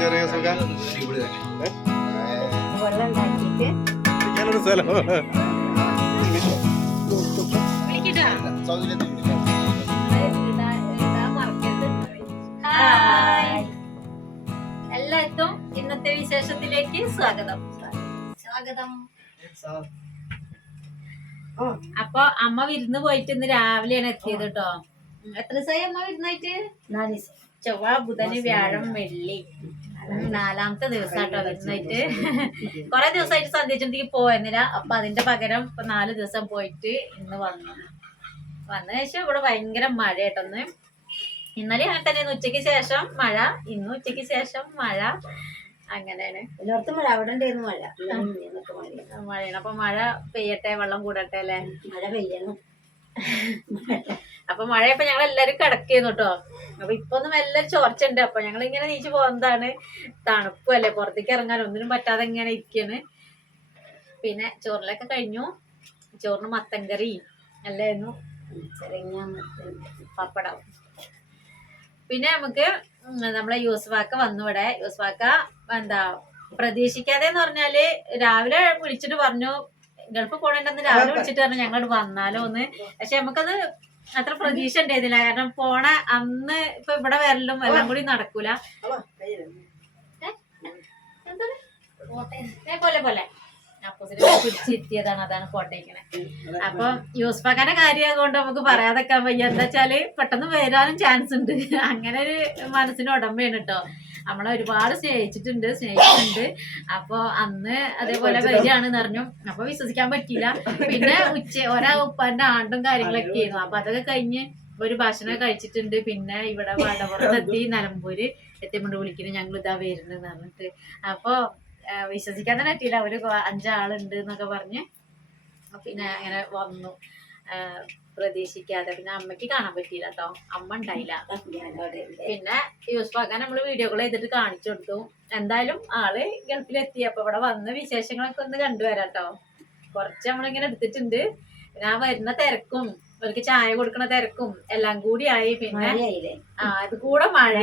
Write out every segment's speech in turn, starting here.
ചെറിയ സുഖം. സ്ഥലം. എല്ലാവർക്കും ഇന്നത്തെ വിശേഷത്തിലേക്ക് സ്വാഗതം. സ്വാഗതം. അപ്പൊ അമ്മ വിരുന്ന് പോയിട്ട് ഇന്ന് രാവിലെയാണ് എത്തിയത് കേട്ടോ. എത്ര ദിവസമായി അമ്മ വിരുന്നായിട്ട്? നാല് ദിവസം. ചൊവ്വ ബുധന് വ്യാഴം വെള്ളി. നാലാമത്തെ ദിവസാട്ടോ വരുന്നായിട്ട് കൊറേ ദിവസമായിട്ട് സന്ധ്യച്ചിട്ടുണ്ടെങ്കിൽ പോയിരുന്നില്ല. അപ്പൊ അതിന്റെ പകരം ഇപ്പൊ നാല് ദിവസം പോയിട്ട് ഇന്ന് വന്നു. വന്ന ശേഷം ഇവിടെ ഭയങ്കര മഴ കേട്ടൊന്ന് ഇന്നലെ അങ്ങനെ തന്നെയാണ് ഉച്ചയ്ക്ക് ശേഷം മഴ ഇന്ന് ഉച്ചയ്ക്ക് ശേഷം മഴ. അങ്ങനെയാണ്. എല്ലായിടത്തും മഴ. അവിടെ ഉണ്ടായിരുന്നു മഴ. മഴയാണ്. അപ്പൊ മഴ പെയ്യട്ടെ വെള്ളം കൂടട്ടെ അല്ലേ? മഴ പെയ്യണം. അപ്പൊ മഴയപ്പോ ഞങ്ങൾ എല്ലാരും കിടക്കുന്നു കേട്ടോ അപ്പൊ ഇപ്പൊ ഒന്ന് മെല്ലെ ചോർച്ച ഉണ്ട് അപ്പൊ ഞങ്ങൾ ഇങ്ങനെ നീച്ചു പോകുന്നതാണ് തണുപ്പല്ലേ പുറത്തേക്ക് ഇറങ്ങാൻ ഒന്നിനും പറ്റാതെ ഇങ്ങനെ ഇരിക്കാണ് പിന്നെ ചോറിലൊക്കെ കഴിഞ്ഞു. ചോറിന് മത്തൻ കറി അല്ലായിരുന്നു. ചെറിയ പപ്പടം പിന്നെ നമുക്ക് നമ്മളെ യൂസ്ഫാക്ക വന്നു ഇവിടെ. യൂസ്ഫാക്ക എന്താ പ്രതീക്ഷിക്കാതെ എന്ന് പറഞ്ഞാൽ രാവിലെ വിളിച്ചിട്ട് പറഞ്ഞു ഗൾഫ് പോണേണ്ടെന്ന് രാവിലെ വിളിച്ചിട്ട് പറഞ്ഞു ഞങ്ങളോട് വന്നാലോ എന്ന് പക്ഷെ നമുക്കത് അത്ര പ്രതീക്ഷ ഉണ്ടായിരുന്നില്ല. കാരണം പോണ അന്ന് ഇപ്പൊ ഇവിടെ വരലും എല്ലാം കൂടി നടക്കൂല. എന്താണ്? പോലെ പോലെ. അപ്പോസിറ്റ് പിടിച്ചിരുത്തിയതാണ് അതാണ് ഫോട്ടോയ്ക്കണേ അപ്പൊ യൂസ്ഫാക്കാന്റെ കാര്യം കൊണ്ട് നമുക്ക് പറയാതെക്കാൻ വയ്യ. എന്താ വെച്ചാൽ പെട്ടെന്ന് വരാനും ചാൻസ് ഉണ്ട്. അങ്ങനെ ഒരു മനസ്സിന് ഉടമ്പയാണ് കേട്ടോ നമ്മളെ ഒരുപാട് സ്നേഹിച്ചിട്ടുണ്ട് സ്നേഹിച്ചിട്ടുണ്ട്. അപ്പൊ അന്ന് അതേപോലെ വരികയാണെന്ന് പറഞ്ഞു അപ്പൊ വിശ്വസിക്കാൻ പറ്റിയില്ല. പിന്നെ ഉച്ച ഒരാ ഉപ്പാന്റെ ആണ്ടും കാര്യങ്ങളൊക്കെ ആയിരുന്നു. അപ്പൊ അതൊക്കെ കഴിഞ്ഞ് ഒരു ഭക്ഷണം കഴിച്ചിട്ടുണ്ട്. പിന്നെ ഇവിടെ വടപുറത്തെത്തി നിലമ്പൂര് എത്തിക്കൊണ്ട് വിളിക്കുന്നു. ഞങ്ങൾ ഇതാ വരുന്നത് പറഞ്ഞിട്ട്. അപ്പൊ വിശ്വസിക്കാൻ തന്നെ പറ്റിയില്ല. അവർ അഞ്ചാളുണ്ട് എന്നൊക്കെ പറഞ്ഞ് പിന്നെ അങ്ങനെ വന്നു. പ്രതീക്ഷിക്കാതെ. പിന്നെ അമ്മയ്ക്ക് കാണാൻ പറ്റിയില്ല കേട്ടോ അമ്മ ഉണ്ടായില്ല. പിന്നെ യൂസ്ഫാക്കാൻ നമ്മൾ വീഡിയോ കോൾ ചെയ്തിട്ട് കാണിച്ചു കൊടുത്തു. എന്തായാലും ആൾ ഗൾഫിലെത്തി. അപ്പൊ ഇവിടെ വന്ന വിശേഷങ്ങളൊക്കെ ഒന്ന് കണ്ടുവരാം കേട്ടോ കുറച്ച് നമ്മളിങ്ങനെ എടുത്തിട്ടുണ്ട്. പിന്നെ ആ വരുന്ന തിരക്കും അവർക്ക് ചായ കൊടുക്കണ തിരക്കും എല്ലാം കൂടി ആയി. പിന്നെ ആ ഇത് കൂടെ മഴ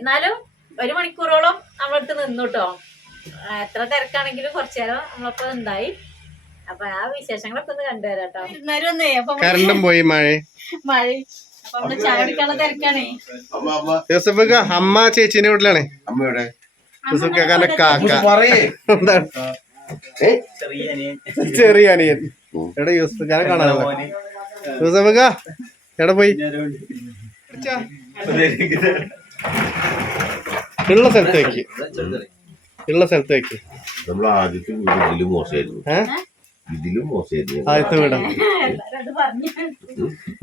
എന്നാലും ഒരു മണിക്കൂറോളം നമ്മളടുത്ത് നിന്നു കേട്ടോ എത്ര തിരക്കാണെങ്കിലും കുറച്ചു നേരം നമ്മളപ്പോ ഉണ്ടായി. അപ്പൊ ആ വിശേഷങ്ങളൊക്കെ ഒന്ന് കണ്ടുവരാം കേട്ടോ ഇരുന്നാലും ഒന്നേ കറണ്ടും പോയി മഴ. മഴ. അപ്പൊ നമ്മൾ ചായ കുടിക്കാനുള്ള തിരക്കാണേ. യൂസഫക്ക അമ്മ. ചേച്ചീന്റെ വീട്ടിലാണ്. അമ്മയുടെ യൂസഫക്കാന്റെ കാക്ക. പറയേ. എന്താണ്? ചെറിയ അനിയൻ. എടാ യൂസഫക്കാനെ കാണാനല്ലോ. യൂസഫക്ക എടാ പോയി? ഉള്ള സ്ഥലത്തേക്ക്. ഉള്ള സ്ഥലത്തേക്ക്. നമ്മൾ ആദ്യത്തെ വീട് ഇതിലും മോശമായിരുന്നു. ഇതിലും മോശമായിരുന്നു. ആദ്യത്തെ വീടാ? എല്ലാരും അത് പറഞ്ഞു.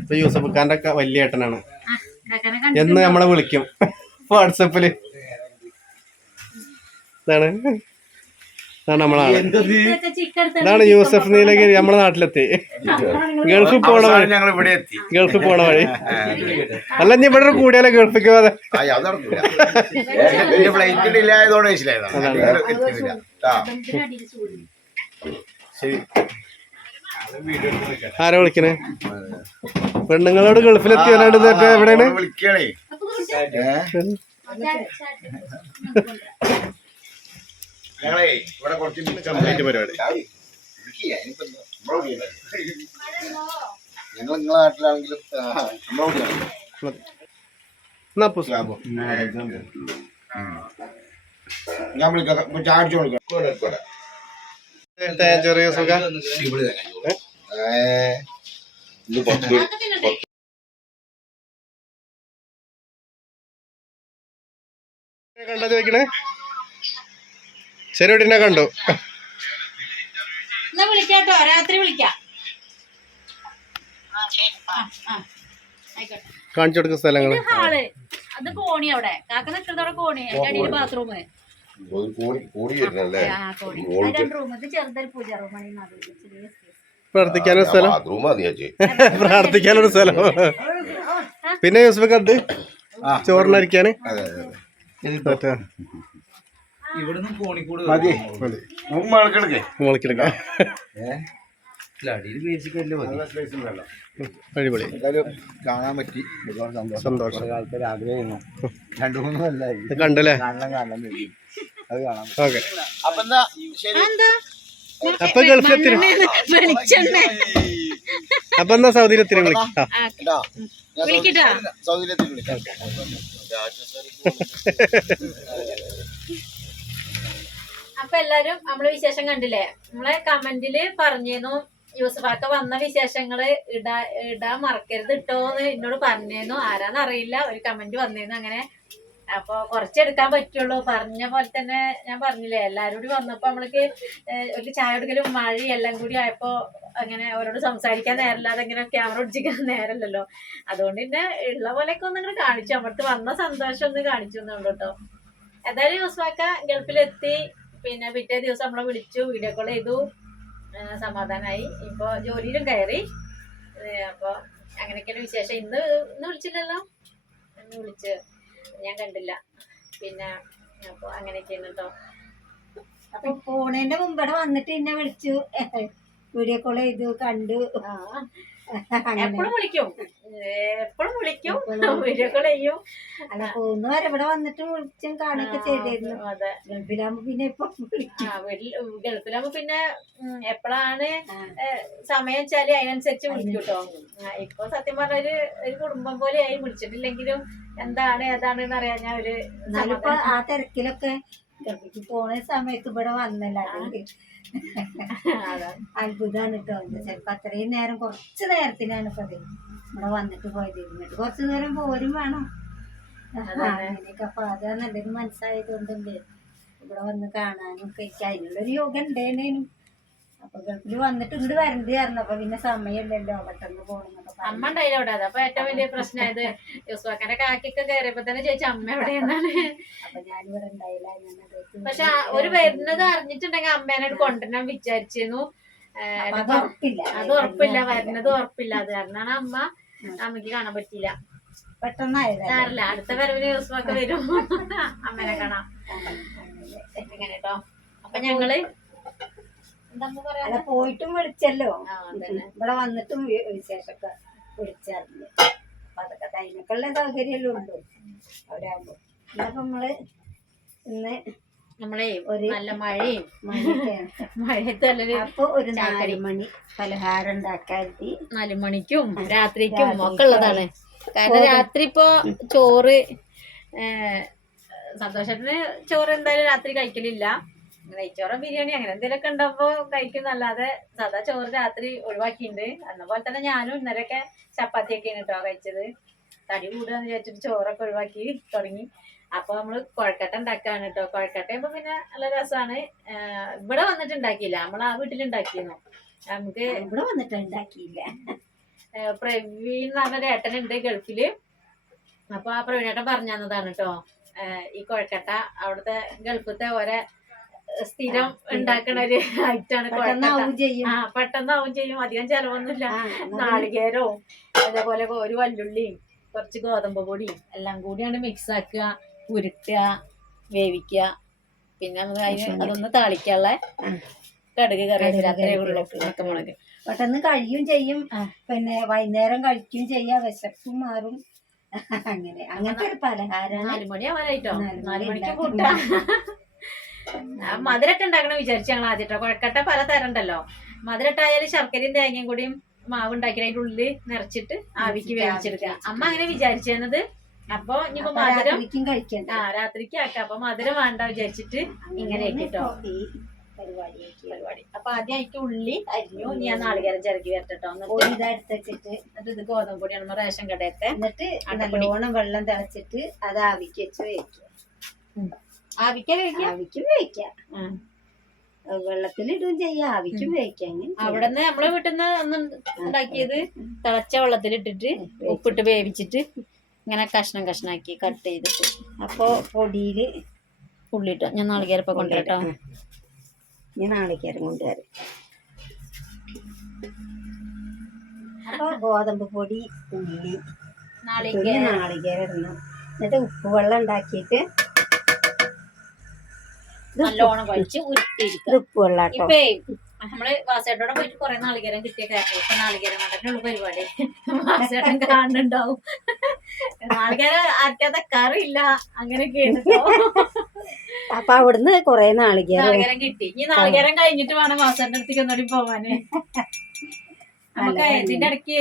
ഇപ്പൊ യൂസഫ്ഖാന്റെ ഒക്കെ വലിയ ഏട്ടനാണ്. ആ, കാക്കാനെ എന്ന് നമ്മളെ വിളിക്കും. വാട്സപ്പിൽ. ഇതാണ്. ഇതാണ് നമ്മളാണ് ഇതാണ് യൂസഫ് നീലഗിരി നമ്മുടെ നാട്ടിലെത്തി. ഗൾഫിൽ പോണ വഴി. ഞങ്ങൾ ഇവിടെ എത്തി. ഗൾഫിൽ പോണ വഴി. അല്ല ഇനി ഇവിടെ ഒരു കൂടിയാലോ ഗൾഫിക്ക് പോകാതെ. ആരാ വിളിക്കണേ? പെണ്ണുങ്ങളോട് ഗൾഫിലെത്തി വരാണ്ട് മറ്റേ എവിടെയാണ്? വിളിക്കണേ? ഞങ്ങളേ ഇവിടെ കുറച്ച് കംപ്ലൈന്റ് പരിപാടി? ഞങ്ങൾ നിങ്ങളെ നാട്ടിലാണെങ്കിലും ഞാൻ വിളിക്കാം. ചാടിച്ചു വിളിക്കാം കോടെ, കോടെ. ചെറിയ സുഖം. ഏ, ഇത് കുറച്ച് കുട്ടീനെ കണ്ടു. വിളിക്കാട്ടോ രാത്രി വിളിക്കാം. കാണിച്ചു കൊടുക്കുന്ന സ്ഥലങ്ങൾ ഇത് ഹാൾ. അത് കോണി അവിടെ. കാക്ക നിൽക്കുന്നവിടെ കോണി. അടിയിൽ ബാത്റൂം. പ്രാർത്ഥിക്കാനൊരു സ്ഥലം? പ്രാർത്ഥിക്കാനൊരു പിന്നെ അത് ചോറിനരിക്കാന് മറ്റേ ഇവിടുന്ന് കോണിക്കൂട് മതി നമുക്ക് മുളക്കിടക്കാം മതി. നല്ല സ്പേസ് ഉണ്ടല്ലോ. അടിപൊളി. കാണാൻ പറ്റി. സന്തോഷം. ആഗ്രഹമായിരുന്നു രണ്ടു മൂന്ന് കൊല്ലായി. കണ്ടല്ലേ. അത് കാണാൻ ഓക്കെ. അപ്പൊ എന്താ? ശരി. അപ്പൊ ഗൾഫിലെത്തി വെളിച്ചെണ്ണ അപ്പൊ എന്നാ സൗദിയിലെത്തി വിളിക്കാം? സൗദിയിലെത്തി വിളിക്കാം. അപ്പൊ എല്ലാരും നമ്മൾ വിശേഷം കണ്ടില്ലേ? നമ്മളെ കമന്റിൽ പറഞ്ഞിരുന്നു യൂസഫാക്ക വന്ന വിശേഷങ്ങൾ ഇടാ ഇടാൻ മറക്കരുത് ഇട്ടോന്ന് എന്നോട് പറഞ്ഞിരുന്നു. ആരാന്ന് അറിയില്ല ഒരു കമന്റ് വന്നിരുന്നു അങ്ങനെ. അപ്പൊ കുറച്ചെടുക്കാൻ പറ്റുള്ളൂ. പറഞ്ഞ പോലെ തന്നെ ഞാൻ പറഞ്ഞില്ലേ എല്ലാരും കൂടി വന്നപ്പോ നമ്മൾക്ക് ഒരു ചായ എടുക്കലും മഴ എല്ലാം കൂടി ആയപ്പോ അങ്ങനെ അവരോട് സംസാരിക്കാൻ നേരമില്ലാതെ ഇങ്ങനെ ക്യാമറ ഒടിച്ചിരിക്കാൻ നേരമല്ലല്ലോ അതുകൊണ്ട് പിന്നെ ഉള്ള പോലെയൊക്കെ ഒന്ന് ഇങ്ങനെ കാണിച്ചു. അവിടുത്തെ വന്ന സന്തോഷം ഒന്ന് കാണിച്ചു എന്നുള്ളൂ കേട്ടോ എന്തായാലും യൂസ്ഫാക്ക ഗൾഫിലെത്തി. പിന്നെ പിറ്റേ ദിവസം നമ്മളെ വിളിച്ചു വീഡിയോ കോൾ ചെയ്തു. സമാധാനമായി ഇപ്പോൾ ഇപ്പൊ ജോലിയിലും കയറി. അപ്പോൾ അപ്പൊ അങ്ങനെയൊക്കെയാണ് വിശേഷം. ഇന്ന് ഇന്ന് വിളിച്ചില്ലല്ലോ? ഇന്ന് വിളിച്ച് ഞാൻ കണ്ടില്ല. പിന്നെ അപ്പോൾ അങ്ങനെയൊക്കെയാണ് കേട്ടോ അപ്പൊ പോണേന്റെ മുമ്പടെ വന്നിട്ട് എന്നെ വിളിച്ചു. വീഡിയോ കോൾ ചെയ്തു കണ്ടു. എപ്പോഴും വിളിക്കും. എപ്പോഴും വിളിക്കും. വീഡിയോ കോൾ ചെയ്യും. അല്ല പോകുന്ന വരെ ഇവിടെ വന്നിട്ട് വിളിച്ചും കാണുകയൊക്കെ ചെയ്തായിരുന്നു അതെ. ഗൾഫിലാകുമ്പോ പിന്നെ വിളിക്കും. വീട്ടിൽ ഗൾഫിലാകുമ്പോ പിന്നെ എപ്പോഴാണ്. സമയം വെച്ചാൽ അതിനനുസരിച്ച് വിളിക്കും കേട്ടോ ഇപ്പൊ സത്യം പറഞ്ഞ ഒരു ഒരു കുടുംബം പോലെ ആയി വിളിച്ചിട്ടില്ലെങ്കിലും എന്താണ് ഏതാണ് അറിയാൻ ഞാൻ ഒരു ആ തിരക്കിലൊക്കെ ഗൾഫിക്ക് പോണ സമയത്ത് ഇവിടെ വന്നല്ല. അത്ഭുതമാണ് കേട്ടോ ചിലപ്പോ അത്രയും നേരം കുറച്ച് നേരത്തിനാണ് ഇപ്പൊ അത് ഇവിടെ വന്നിട്ട് പോയത്. ഇരുന്നിട്ട് കുറച്ച് നേരം പോരും വേണം. അങ്ങനെയൊക്കെ. അപ്പൊ അത് നല്ലത് മനസ്സായത് കൊണ്ടല്ലേ ഇവിടെ വന്ന് കാണാനും എനിക്ക് അതിനുള്ളൊരു യോഗ ഉണ്ടേനേനും. അപ്പൊ ഗൾഫിൽ വന്നിട്ട് ഇങ്ങോട്ട് വരണ്ട് കാരണം അപ്പൊ പിന്നെ സമയമില്ലല്ലോ. പെട്ടെന്ന് പോകണം അമ്മ ഉണ്ടായില്ല അവിടെ? അതപ്പൊ ഏറ്റവും വലിയ പ്രശ്നമായത് യുസ്വാക്കന്റെ കാക്കിയൊക്കെ കയറിയപ്പോ തന്നെ ചോദിച്ചു അമ്മ എവിടെയെന്നാണ്. അപ്പൊ ഞാനിവിടെ ഉണ്ടായില്ല. ഞാനത് പക്ഷെ ഒരു വരുന്നത് അറിഞ്ഞിട്ടുണ്ടെങ്കിൽ അമ്മേനോട് കൊണ്ടുവരാൻ വിചാരിച്ചിരുന്നു. അത് ഉറപ്പില്ല. അത് ഉറപ്പില്ല. വരുന്നത് ഉറപ്പില്ല. അത് കാരണമാണ് അമ്മ അമ്മയ്ക്ക് കാണാൻ പറ്റിയില്ല. പെട്ടെന്നായില്ല അടുത്ത വരവിന് യുസ്വാക്ക വരും. അമ്മേനെ കാണാം. അങ്ങനെ കേട്ടോ. അപ്പൊ ഞങ്ങൾ അല്ല പോയിട്ടും വിളിച്ചല്ലോ. ഇവിടെ വന്നിട്ടും വിശേഷക്ക വിശേഷമൊക്കെ വിളിച്ചറിഞ്ഞു അപ്പൊ അതൊക്കെ അതിനൊക്കെയുള്ള സൗകര്യമല്ലോ ഉള്ളൂ അവിടെ ആകുമ്പോ എന്നപ്പോ നമ്മൾ ഇന്ന് നമ്മളെ ഒരു- നല്ല മഴയും. മണിയൊക്കെയാണ് മഴയത്ത് നല്ലൊരു അപ്പൊ ഒരു നാല് ചായക്കടി. മണി പലഹാരം ഉണ്ടാക്കാതി നാല് മണിക്കും രാത്രിക്കും രാത്രിക്കും ഒക്കെ ഉള്ളതാണ്. കാരണം രാത്രി ഇപ്പോ ചോറ് സന്തോഷത്തിന് ചോറ് എന്തായാലും രാത്രി കഴിക്കലില്ല. നെയ്ച്ചോറും ബിരിയാണി അങ്ങനെ എന്തെങ്കിലുമൊക്കെ ഉണ്ടാവുമ്പോ കഴിക്കുന്നല്ലാതെ സാധാ ചോറ് രാത്രി ഒഴിവാക്കിയിട്ടുണ്ട് അന്ന പോലെ തന്നെ ഞാനും ഇന്നലെയൊക്കെ ചപ്പാത്തിയൊക്കെയാണ് കേട്ടോ കഴിച്ചത്. തടി കൂടുകയെന്ന് വിചാരിച്ചിട്ട് ചോറൊക്കെ ഒഴിവാക്കി തുടങ്ങി. അപ്പൊ നമ്മൾ കുഴക്കട്ട ഉണ്ടാക്കാണ് കേട്ടോ കുഴക്കട്ട ആകുമ്പോ പിന്നെ നല്ല രസമാണ് ഇവിടെ വന്നിട്ട് ഉണ്ടാക്കിയില്ല നമ്മൾ ആ വീട്ടിൽ ഉണ്ടാക്കിയിരുന്നു നമുക്ക് ഇവിടെ വന്നിട്ട് ഉണ്ടാക്കിയില്ല പ്രവീൺ എന്ന് പറഞ്ഞൊരു ഏട്ടനുണ്ട് ഗൾഫിൽ. അപ്പൊ ആ പ്രവീണേട്ടൻ പറഞ്ഞു തന്നതാണ് കേട്ടോ ഈ കുഴക്കട്ട അവിടുത്തെ ഗൾഫത്തെ ഓരോ സ്ഥിരം ഉണ്ടാക്കണ ഒരു ഐറ്റാണ് ആ പെട്ടെന്നാവും ചെയ്യും. അധികം ചെലവൊന്നുമില്ല. നാളികേരവും അതേപോലെ ഒരു വല്ലുള്ളിയും കുറച്ച് ഗോതമ്പ് പൊടിയും എല്ലാം കൂടിയാണ് മിക്സ് ആക്കുക ഉരുട്ടുക വേവിക്കുക. പിന്നെ അതിന് അതൊന്ന് താളിക്കാനുള്ള കടുക് കറിവേപ്പില അത്രേ ഉള്ളൂ ഉണക്കമുളക് പെട്ടെന്ന് കഴിയും ചെയ്യും. പിന്നെ വൈകുന്നേരം കഴിക്കും ചെയ്യാം. വിശപ്പും മാറും. അങ്ങനെ. അങ്ങനത്തെ ഒരു പലഹാരം നാലുമണിയാവാനായിട്ടോ നാലുമണിക്ക്. കൂട്ടാ. മധുരട്ട് ഉണ്ടാക്കണം വിചാരിച്ചു ഞങ്ങൾ ആദ്യട്ടോ കുഴക്കട്ട പല തരണ്ടല്ലോ മധുരട്ടായാലും ശർക്കരയും തേങ്ങയും കൂടിയും മാവ് ഉണ്ടാക്കി അതിന്റെ ഉള്ളിൽ നിറച്ചിട്ട് ആവിക്ക് വേവിച്ചെടുക്കുക. അമ്മ അങ്ങനെ വിചാരിച്ചത് അപ്പൊ ഇനിയിപ്പോ മധുരം ആ രാത്രിക്ക് ആക്കാം. അപ്പൊ മധുരം വേണ്ട വിചാരിച്ചിട്ട് ഇങ്ങനെ കേട്ടോ പരിപാടി. അപ്പൊ ആദ്യം അതിക്ക് ഉള്ളി അരിഞ്ഞു. ഇനി ഞാൻ നാളികേരം ചിറക്കി വരട്ടോ എന്നിട്ട് എന്നിട്ട് ഇത് ഗോതമ്പ് പൊടിയാണ്. റേഷൻ കടയത്തെ. എന്നിട്ട്. നല്ലോണം വെള്ളം തിളച്ചിട്ട് അത് ആവിക്ക് വെച്ച് വേവിക്കുക. ആവിക്ക കഴിക്കാം ആവിക്കും വേവിക്കാം. വെള്ളത്തിലിടുകയും ചെയ്യാം. ആവിക്കും അങ്ങനെ അവിടെ നിന്ന് നമ്മളെ വീട്ടിൽ നിന്ന് ഉണ്ടാക്കിയത് തിളച്ച വെള്ളത്തിലിട്ടിട്ട് ഉപ്പിട്ട് വേവിച്ചിട്ട് ഇങ്ങനെ കഷ്ണം കഷ്ണാക്കി കട്ട് ചെയ്തിട്ട് അപ്പൊ പൊടിയിൽ ഉള്ളിട്ടോ ഞാൻ നാളികേരപ്പ കൊണ്ടുവരട്ടോ. ഞാൻ നാളികേരം കൊണ്ടുവരാം. അപ്പോൾ ഗോതമ്പ് പൊടി ഉള്ളി നാളികേര. നാളികേരം ഇടണം. എന്നിട്ട് ഉപ്പ് വെള്ളം ഉണ്ടാക്കിയിട്ട് നല്ലോണം കഴിച്ച് ഉരുട്ടിയിരിക്കും നമ്മൾ വാസേട്ടോടെ പോയിട്ട് കൊറേ നാളികേരം കിട്ടിയ കാര്യം ഇപ്പൊ നാളികേരം കൊണ്ടുള്ള പരിപാടി. വാസേട്ടൻ കാണുന്നുണ്ടാവും. നാളികേരം ആർക്കാത്ത കറിയില്ല അങ്ങനെയൊക്കെയാണ് ട്ടോ. അപ്പൊ അവിടുന്ന് കൊറേ നാളികേരം. നാളികേരം കിട്ടി. ഇനി നാളികേരം കഴിഞ്ഞിട്ട് വേണം വാസേട്ടന്റെ അടുത്തേക്ക് ഒന്നുകൂടി പോവാന്. നമുക്ക് ഇതിന്റെ ഇടയ്ക്ക്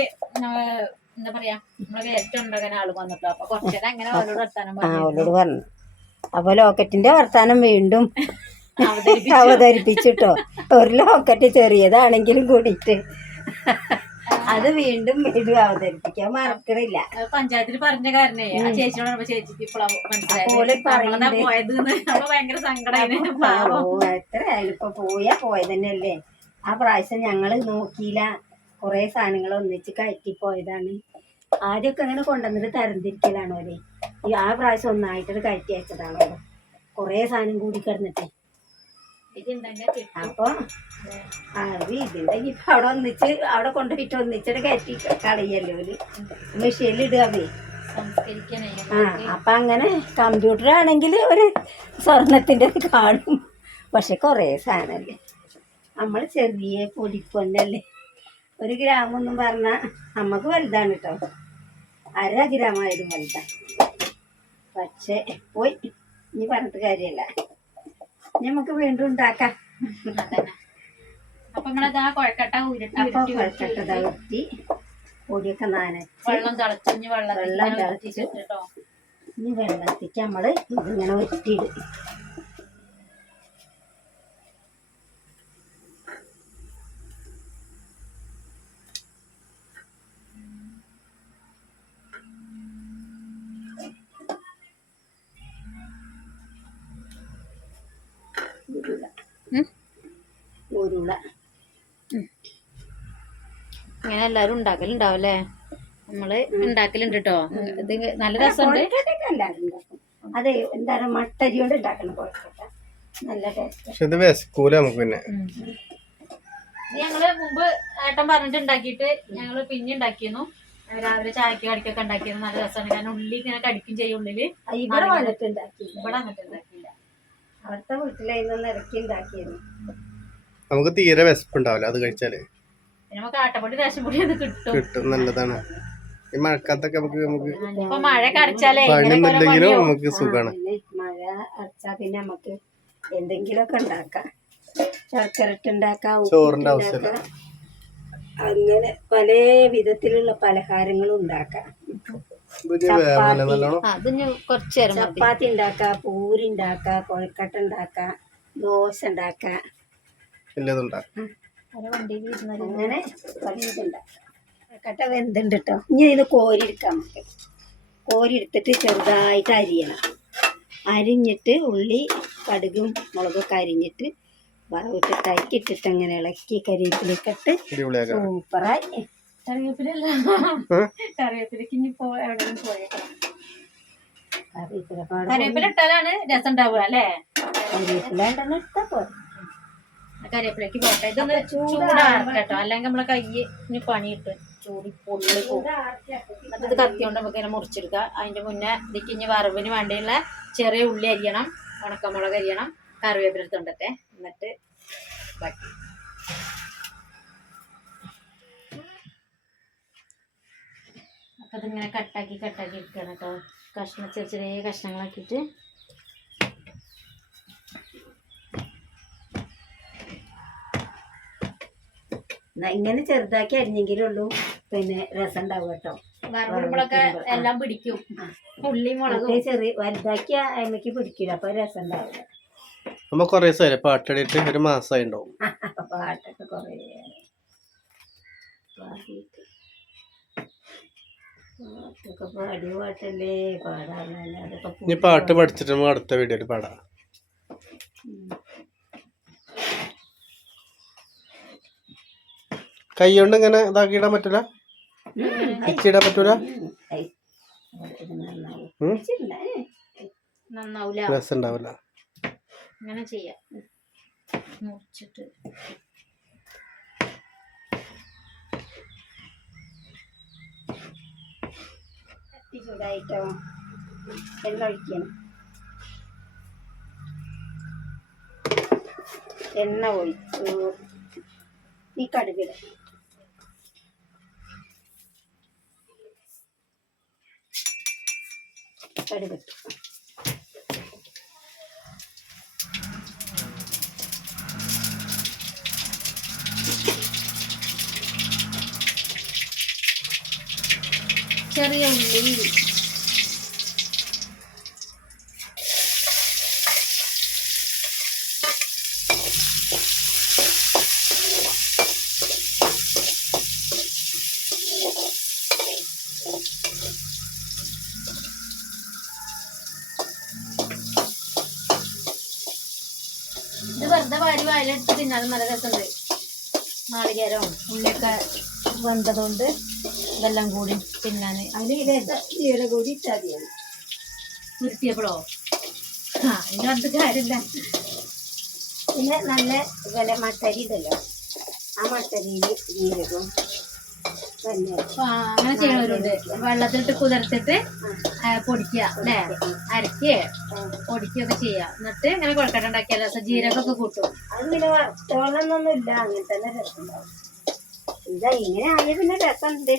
എന്താ പറയാ നമ്മളെ വേസ്റ്റ് ഉണ്ടാക്കാൻ ആൾ വന്നിട്ടോ? അപ്പൊ കുറച്ചേരം അങ്ങനെ അവരോട് വർത്താനം പറഞ്ഞു. അപ്പൊ ലോക്കറ്റിന്റെ വർത്താനം വീണ്ടും അവതരിപ്പിച്ചു. അവതരിപ്പിച്ചിട്ടോ. ഒരു ലോക്കറ്റ് ചെറിയതാണെങ്കിലും കൂടിയിട്ട്. അത് വീണ്ടും വീണ്ടും അവതരിപ്പിക്കാൻ മറക്കണില്ല. പഞ്ചായത്തിൽ പറഞ്ഞ കാരണേ ആ ചേച്ചിയോട് പറഞ്ഞപ്പോ ചേച്ചിക്ക് എത്രയായാലും ഇപ്പൊ പോയാ പോയതന്നെയല്ലേ? ആ പ്രാവശ്യം ഞങ്ങൾ നോക്കിയില്ല. കൊറേ സാധനങ്ങൾ ഒന്നിച്ച് കയറ്റി പോയതാണ്. ആദ്യമൊക്കെ അങ്ങനെ കൊണ്ടുവന്നിട്ട് തരംതിരിക്കലാണ് ഓര്. ഈ ആ പ്രാവശ്യം ഒന്നായിട്ട് കയറ്റി അയച്ചതാണ് കൊറേ സാധനം കൂടി കിടന്നിട്ട്. അപ്പൊ അത് ഇതിന്റെ ഇപ്പൊ അവിടെ ഒന്നിച്ച് അവിടെ കൊണ്ടുപോയിട്ട് ഒന്നിച്ചിട്ട് കയറ്റി കളയല്ലോ ഒരു സംസ്കരിക്കണേ ആ അപ്പൊ അങ്ങനെ കമ്പ്യൂട്ടർ ആണെങ്കിൽ ഒരു സ്വർണത്തിന്റെ കാണും. പക്ഷെ കൊറേ സാധനല്ലേ. നമ്മൾ ചെറിയ പൊടിപ്പൊന്നല്ലേ. ഒരു ഗ്രാം ഒന്നും പറഞ്ഞാൽ നമുക്ക് വലുതാണ് കേട്ടോ അര ഗ്രാമായാലും വലുതാണ് പക്ഷെ പോയി. ഇനി പറഞ്ഞിട്ട് കാര്യമല്ല. ഇനി നമുക്ക് വീണ്ടും ഉണ്ടാക്കാം. അപ്പൊ നമ്മളതാ കുഴക്കട്ട പൊടിയൊക്കെ നനച്ച് വെള്ളം തിളച്ചിഞ്ഞ് വെള്ളം ഇങ്ങനെ തിളച്ച് ഉരുട്ടിച്ചിട്ടോ ഇനി വെള്ളത്തിക്ക് നമ്മൾ ഇതിങ്ങനെ ഉരുട്ടിയിടും. ഉരുള. ഇങ്ങനെ എല്ലാരും ഉണ്ടാക്കലുണ്ടാവല്ലേ? നമ്മൾ ഉണ്ടാക്കലുണ്ട് കേട്ടോ ഇത് നല്ല രസമുണ്ട്. എന്താ അതെ എന്താണ് മട്ടരി കൊണ്ട് ഉണ്ടാക്കണം കൊഴക്കട്ട. നല്ല ടേസ്റ്റ് പക്ഷെ ഇത് വിശക്കൂല നമുക്ക് പിന്നെ. ഞങ്ങൾ മുമ്പ് ഏട്ടൻ പറഞ്ഞിട്ട് ഉണ്ടാക്കിയിട്ട് ഞങ്ങൾ പിന്നെ ഉണ്ടാക്കിയിരുന്നു രാവിലെ ചായക്ക് കടിക്കൊക്കെ ഉണ്ടാക്കിയിരുന്നു നല്ല രസമാണ്. കാരണം ഉള്ളി ഇങ്ങനെ കടിക്കും ചെയ്യും ഉള്ളിൽ. ഇവിടെ വന്നിട്ട് ഉണ്ടാക്കിയില്ല. ഇവിടെ അങ്ങനത്തെ ഉണ്ടാക്കിയില്ല. അവിടുത്തെ വീട്ടിലായിരുന്നു ഇറക്കി ഉണ്ടാക്കിയിരുന്നു നമുക്ക് തീരെ വിശപ്പുണ്ടാവില്ല അത് കഴിച്ചാൽ. നമുക്ക് ആട്ടപ്പൊടി റേഷൻ പൊടി അത് കിട്ടും. കിട്ടും നല്ലതാണ്. ഈ മഴക്കാലത്തൊക്കെ നമുക്ക് നമുക്ക് ഇങ്ങനെ നമുക്ക് സുഖമാണ് മഴ അടച്ചാ പിന്നെ നമുക്ക് എന്തെങ്കിലുമൊക്കെ ഉണ്ടാക്കാം. ശർക്കര ഇട്ടുണ്ടാക്കാം ചോറിന്റെ ഉപ്പിട്ടുണ്ടാക്കാം. അങ്ങനെ പല വിധത്തിലുള്ള പലഹാരങ്ങളും ഉണ്ടാക്കാം. ചപ്പാത്തി ഉണ്ടാക്കാം പൂരി ഉണ്ടാക്കാം കൊഴക്കട്ട ഉണ്ടാക്കാം ദോശ ഉണ്ടാക്കാം. അങ്ങനെ കട്ട വെന്തുണ്ട് കേട്ടോ ഇനി ഇത് കോരിയെടുക്കാം നമുക്ക്. കോരി ചെറുതായിട്ട് അരിയണം. അരിഞ്ഞിട്ട് ഉള്ളി കടുകും മുളകൊക്കെ അരിഞ്ഞിട്ട് വറവിട്ടിട്ട് അരിക്കിട്ടിട്ട് അങ്ങനെ ഇളക്കി കരിവേപ്പിലേക്കിട്ട് സൂപ്പറായി. കറിവേപ്പിലല്ല കറിവേപ്പിലേക്ക് ഇനി പോ എവിടെയും പോയേക്കാം. കറിവേപ്പില പാട് കറിവേപ്പില ഇട്ടാലാണ് രസം ഉണ്ടാവുക അല്ലേ? കറിവേപ്പില ഇട്ടാ പോരെ. കറിവേപ്പിലേക്ക് പോട്ടെ. ഇതൊന്ന് ചൂടാർക്കട്ടോ കേട്ടോ അല്ലെങ്കിൽ നമ്മളെ കൈ ഇനി പണി കിട്ടും ചൂടി പൊള്ളി പോകും. എന്നിട്ട് ഇത് കത്തി കൊണ്ട് നമുക്ക് ഇങ്ങനെ മുറിച്ചെടുക്കാം. അതിന്റെ മുന്നേ ഇതിക്ക് ഇനി വറവിന് വേണ്ടിയുള്ള ചെറിയ ഉള്ളി അരിയണം. ഉണക്കമുളക് അരിയണം. കറിവേപ്പില തൊണ്ടത്തെ എന്നിട്ട് ബാക്കി അപ്പൊ ഇതിങ്ങനെ കട്ടാക്കി കട്ടാക്കി എടുക്കണം കേട്ടോ. കഷ്ണം ചെറിയ ചെറിയ കഷ്ണങ്ങളാക്കിയിട്ട് ഇങ്ങനെ ചെറുതാക്കി അരിഞ്ഞെങ്കിലേ ഉള്ളൂ. പിന്നെ രസം ഉണ്ടാവും കേട്ടോ എല്ലാം പിടിക്കും. ഉള്ളി മുളകും. ചെറിയ വലുതാക്കി അമ്മയ്ക്ക് പിടിക്കില്ല അപ്പൊ രസം ഉണ്ടാവില്ല നമ്മ കൊറേ പാട്ടടിയിട്ട് ഒരു മാസമായി ഉണ്ടാവും പാട്ടൊക്കെ കൊറേ. പാട്ടൊക്കെ പാടി പാട്ടല്ലേ? പാടാറില്ല ഇനി പാട്ട് പഠിച്ചിട്ട് നമുക്ക് അടുത്ത വീഡിയോയിൽ പാടാം. കൈ കൊണ്ട് ഇങ്ങനെ ഇതാക്കിയിടാൻ പറ്റൂല? ഇച്ചിടാൻ പറ്റൂല? രസം ഉണ്ടാവില്ല അങ്ങനെ ചെയ്യാം. മുറിച്ചിട്ട്. ചൂടായിട്ടോ? എണ്ണ ഒഴിക്കണം. എണ്ണ ഒഴിച്ചു. ഈ കടുകിട. കടുകിട്ടു ചെറിയ ഉള്ളി ഇത് വെറുതെ പിന്നെ അത് തിന്നാലും നല്ല രസമുണ്ട്. നാളികേരവും ഉള്ളിയൊക്കെ വെന്തതുകൊണ്ട് ഇതെല്ലാം കൂടി പിന്നെ അതിന് ഇത് കൂടി ഇട്ടാൽ മതിയാണ് ആ ഇനി അത് കാര്യമില്ല. പിന്നെ നല്ല വില മട്ടരി ഇതല്ലോ ആ മട്ടരിയിൽ ജീരകവും അപ്പൊ അങ്ങനെ ചെയ്യണവരുണ്ട് വെള്ളത്തിലിട്ട് കുതിർത്തിട്ട് പൊടിക്കുക അല്ലേ? അരക്കുക പൊടിക്കുകയൊക്കെ ചെയ്യുക. എന്നിട്ട് ഇങ്ങനെ കുഴക്കട്ട ഉണ്ടാക്കിയ രസം. ജീരകമൊക്കെ കൂട്ടും. അത് പിന്നെ വറുത്തോളന്നൊന്നും അങ്ങനെ തന്നെ ഇതാ ഇങ്ങനെ ആയ പിന്നെ രസമുണ്ട്.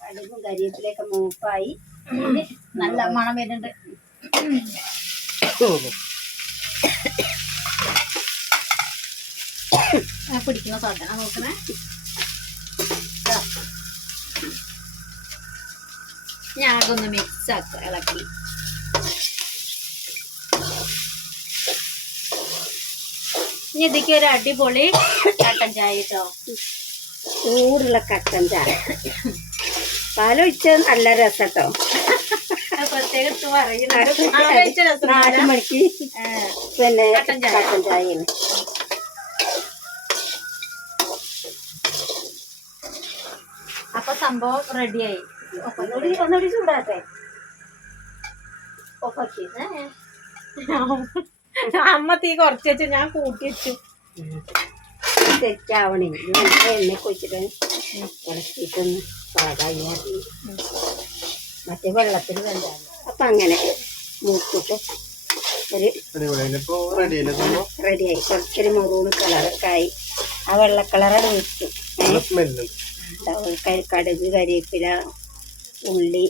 കടുകും കരിവേപ്പിലൊക്കെ മൂപ്പായി. നല്ല മണം വരുന്നുണ്ട്. പിടിക്കുന്ന സാധനം നോക്കണേ. ഞാൻ അതൊന്ന് മിക്സ് ആക്ക ഇളക്കി. ഇനി ഇതിക്ക് ഒരു അടിപൊളി കട്ടൻ ചായ കേട്ടോ. ചൂടുള്ള കട്ടൻ ചായ. പാലൊഴിച്ച നല്ല രസട്ടോ. കേട്ടോ ആലോചിച്ച രസം നാല് മണിക്ക് പിന്നെ കട്ടൻ ചായ. കട്ടൻ ചായയാണ് അപ്പൊ സംഭവം റെഡിയായി ഒന്നുകൂടി ഒന്നുകൂടി ചൂടാട്ടെ അമ്മ തീ കുറച്ച് വെച്ചു ഞാൻ കൂട്ടി വെച്ചു. തെറ്റാവണേ. എണ്ണ കൊച്ചിട്ട് ഇളക്കിയിട്ടൊന്ന് പാകായി മറ്റേ. വെള്ളത്തിൽ വേണ്ട. അപ്പൊ അങ്ങനെ മൂക്കിട്ട് ഒരു റെഡിയായി കുറച്ചൊരു മറൂണ് കളറൊക്കെ ആയി. ആ വെള്ള കളറത് വിട്ടു കടുക് കരിവേപ്പില ഉള്ളി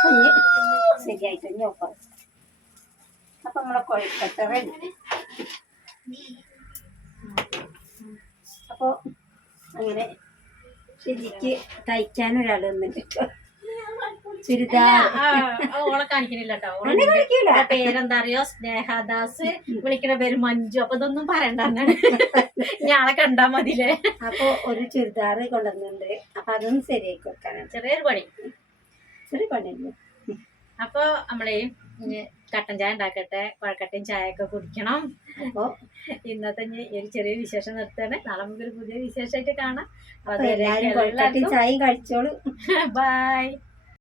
കുഞ്ഞ് ശരിയായിട്ട് നോക്കാം അപ്പൊ നമ്മളെ കൊഴുക്കട്ട റെഡി അപ്പൊ അങ്ങനെ ശരിക്ക് തയ്ക്കാൻ ഒരാൾ വന്നിട്ട് ഓളെ കാണിക്കണില്ല കേട്ടോ പേരെന്താ അറിയോ സ്നേഹദാസ്. വിളിക്കണ പേര് മഞ്ജു. അപ്പൊ ഇതൊന്നും പറയണ്ട ഞാളെ കണ്ടാ മതിലേ അപ്പൊ ഒരു ചുരിദാർ കൊണ്ടുവന്നിട്ടുണ്ട്. അപ്പൊ അതൊന്ന് ശരിയാക്കി വെക്കാനാണ് ചെറിയൊരു പണി. ചെറിയ പണിയല്ലേ? അപ്പൊ നമ്മളെ കട്ടൻ ചായ ഉണ്ടാക്കട്ടെ. കുഴക്കട്ടയും ചായ ഒക്കെ കുടിക്കണം. അപ്പൊ ഇന്നത്തെ ഒരു ചെറിയ വിശേഷം നിർത്തണേ. നാളെ നമുക്കൊരു പുതിയ വിശേഷമായിട്ട് കാണാം. അപ്പൊ ചായയും കഴിച്ചോളൂ. ബൈ